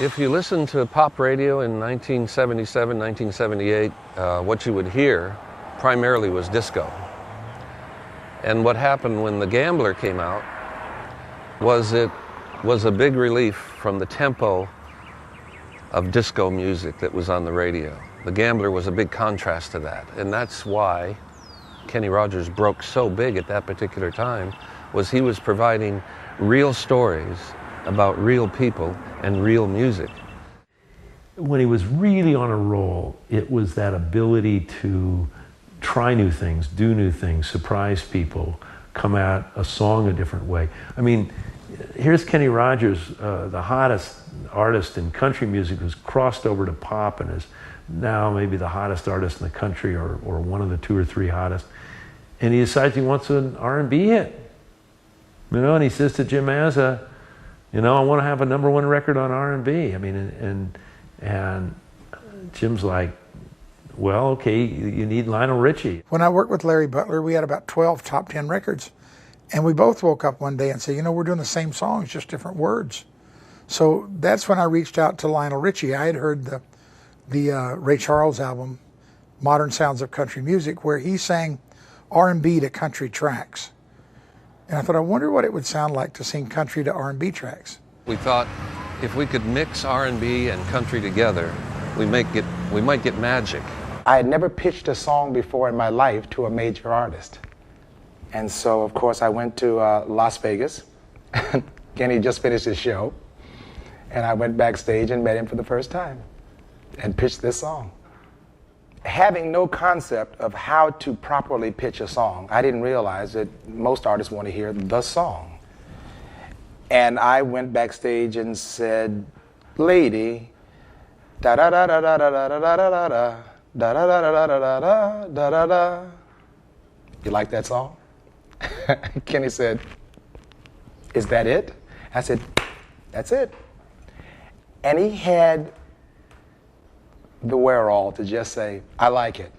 If you listen to pop radio in 1977, 1978, what you would hear primarily was disco. And what happened when The Gambler came out was it was a big relief from the tempo of disco music that was on the radio. The Gambler was a big contrast to that. And that's why Kenny Rogers broke so big at that particular time, was he was providing real stories about real people and real music. When he was really on a roll, it was that ability to try new things, do new things, surprise people, come at a song a different way. I mean, here's Kenny Rogers, the hottest artist in country music, who's crossed over to pop and is now maybe the hottest artist in the country, or one of the 2 or 3 hottest. And he decides he wants an R&B hit. You know, and he says to Jim Mazza, you know, I want to have a #1 record on R&B. I mean, and Jim's like, well, okay, you need Lionel Richie. When I worked with Larry Butler, we had about 12 top 10 records. And we both woke up one day and said, you know, we're doing the same songs, just different words. So that's when I reached out to Lionel Richie. I had heard the Ray Charles album, Modern Sounds of Country Music, where he sang R&B to country tracks. And I thought, I wonder what it would sound like to sing country to R&B tracks. We thought if we could mix R&B and country together, we might get magic. I had never pitched a song before in my life to a major artist. And so, of course, I went to Las Vegas. Kenny just finished his show. And I went backstage and met him for the first time and pitched this song. Having no concept of how to properly pitch a song, I didn't realize that most artists want to hear the song. And I went backstage and said, lady, da da da da da da da da da da da da da da da da da da da. You like that song? Kenny said, is that it? I said, that's it. And he had the wherewithal to just say, I like it.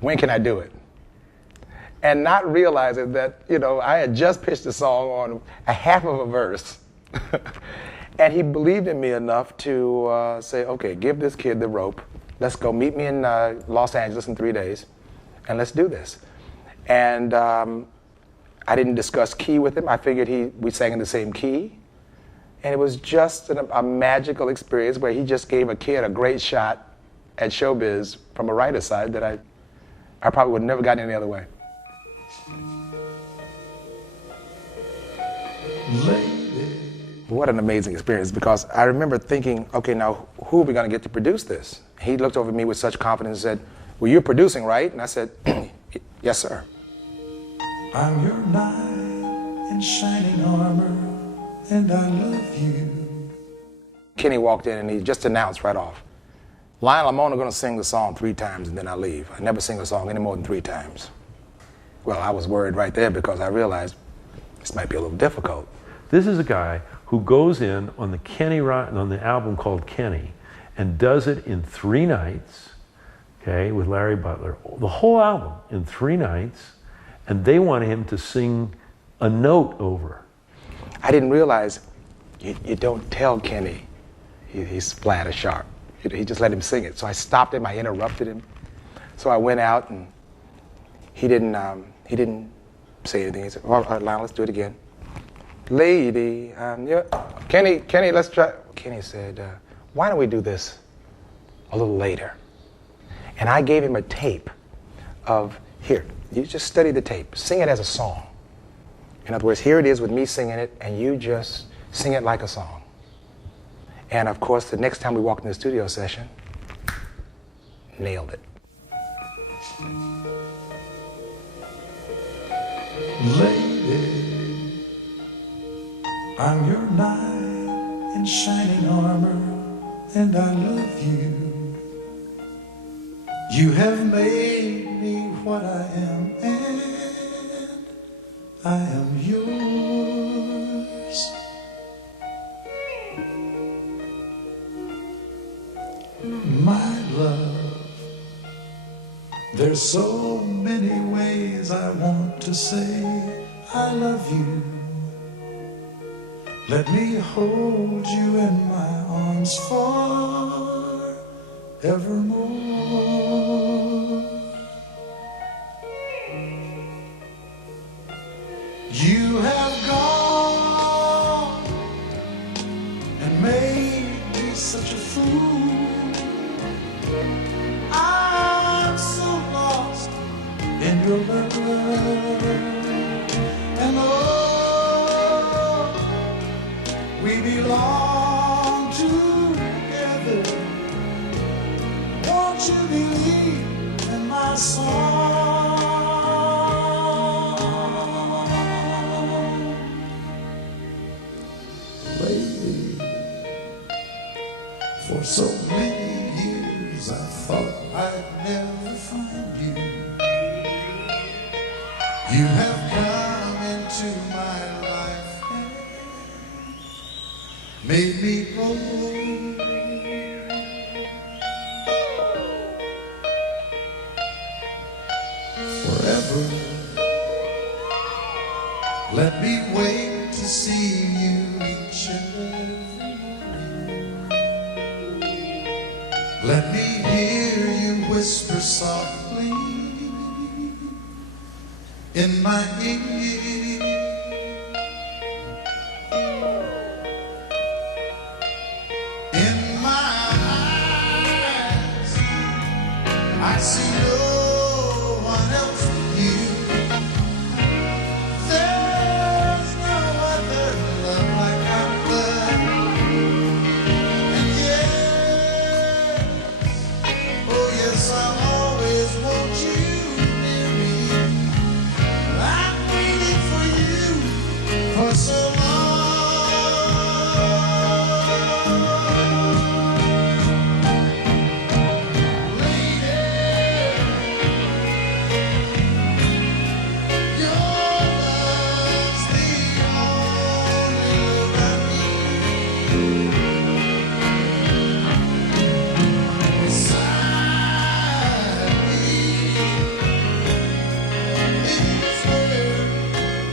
When can I do it? And not realizing that, you know, I had just pitched a song on a half of a verse. And he believed in me enough to say, okay, give this kid the rope. Let's go meet me in Los Angeles in 3 days, and let's do this. And I didn't discuss key with him. I figured we sang in the same key. And it was just a magical experience where he just gave a kid a great shot at showbiz from a writer's side that I probably would have never gotten any other way. What an amazing experience, because I remember thinking, okay, now who are we going to get to produce this? He looked over at me with such confidence and said, well, you're producing, right? And I said, yes, sir. I'm your knight in shining armor, and I love you. Kenny walked in and he just announced right off, Lionel, I'm only going to sing the song 3 times and then I leave. I never sing a song any more than 3 times. Well, I was worried right there because I realized this might be a little difficult. This is a guy who goes in on the album called Kenny and does it in 3 nights, okay, with Larry Butler. The whole album in 3 nights, and they want him to sing a note over. I didn't realize you don't tell Kenny he's flat or sharp. He just let him sing it. So I stopped him, I interrupted him. So I went out and he didn't say anything. He said, all right, Lionel, let's do it again. Lady, Kenny, let's try. Kenny said, why don't we do this a little later? And I gave him a tape of, here, you just study the tape. Sing it as a song. In other words, here it is with me singing it, and you just sing it like a song. And of course, the next time we walked in the studio session, nailed it. Lady, I'm your knight in shining armor, and I love you. You have made me what I am, and I am yours. My love, there's so many ways I want to say I love you. Let me hold you in my such a fool. I'm so lost in your love. And oh, we belong together. Won't you believe in my song? Lady, for so many years I thought I'd never find you. You have come into my life, made me whole. Forever, let me wait to see you each and every night. Let me hear you whisper softly in my ear. In my eyes, I see no one else but you. There's no other love like our blood. And yes, oh yes, I'll always want you near me. I've waited for you for so long. Lady, your love's the only love I need. Beside me is where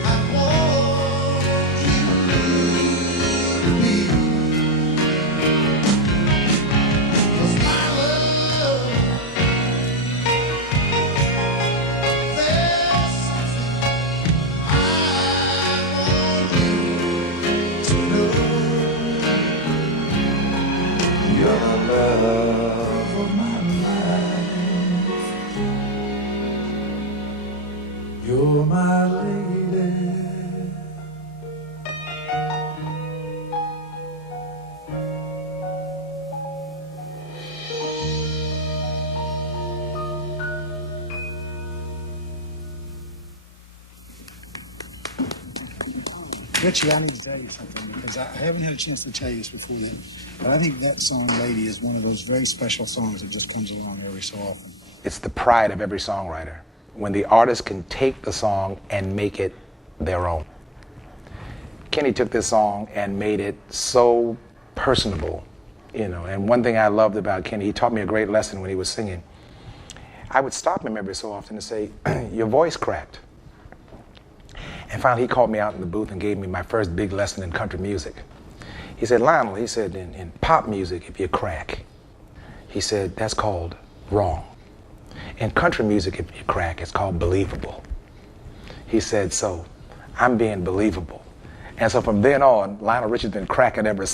I want you to be. 'Cause my love, there's something I want you to know. You're the love of my life. You're my lady. Richie, I need to tell you something because I haven't had a chance to tell you this before yet, but I think that song, Lady, is one of those very special songs that just comes along every so often. It's the pride of every songwriter when the artist can take the song and make it their own. Kenny took this song and made it so personable, you know. And one thing I loved about Kenny, he taught me a great lesson when he was singing. I would stop him every so often and say, "Your voice cracked." And finally, he called me out in the booth and gave me my first big lesson in country music. He said, "Lionel," he said, in pop music, if you crack, he said, that's called wrong. In country music, if you crack, it's called believable. He said, so I'm being believable. And so from then on, Lionel Richie's been cracking ever since.